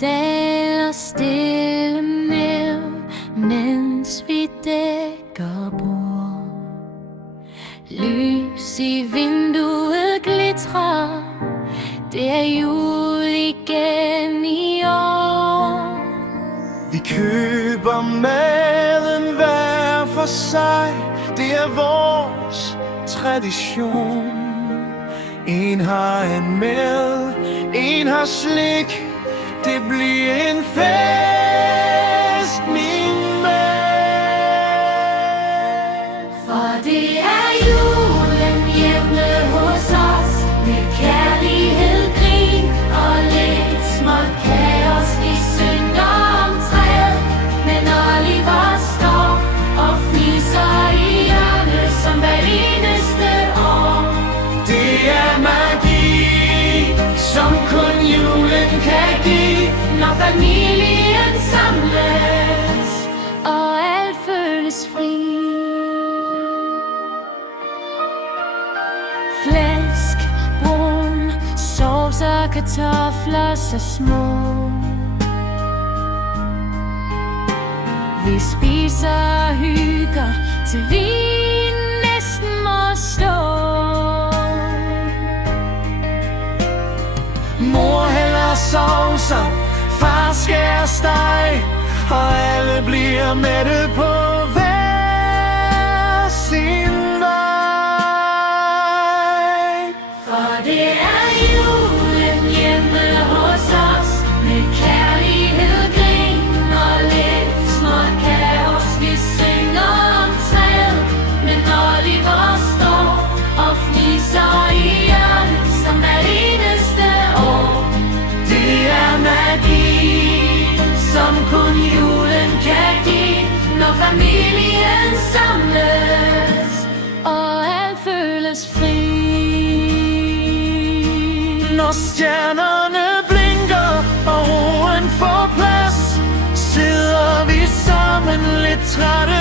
daler stille ned, mens vi dækker bord. Lys i vinduet glitrer, det er jul igen i år. Vi køber maden hver for sig, det er vores tradition. En har en med, en har slik, det bliver en fest, min ven. For det er julen hjemme hos os, med kærlighed, grin og lidt småt kaos. Vi synger om træet, men Oliver står og fniser i hjørnet som hvert eneste år. Det er magi, som kun julen kan give, når familien samles og alt føles fri. Flæsk, brun, sovs og kartofler så små. Vi spiser og hygger, til vi næsten må stå. mor hælder saucer, far skærer steg, og alle bliver mætte på hver sin vej. For det er julen hjemme hos os, med kærlighed, grin og lidt småt kaos. Vi synger om træet, men Oliver står og fniser i hjørnet som hvert eneste år. Det er magi, som kun julen kan give, når familien samles og alt føles fri. når stjernerne blinker og roen får plads, sidder vi sammen lidt trætte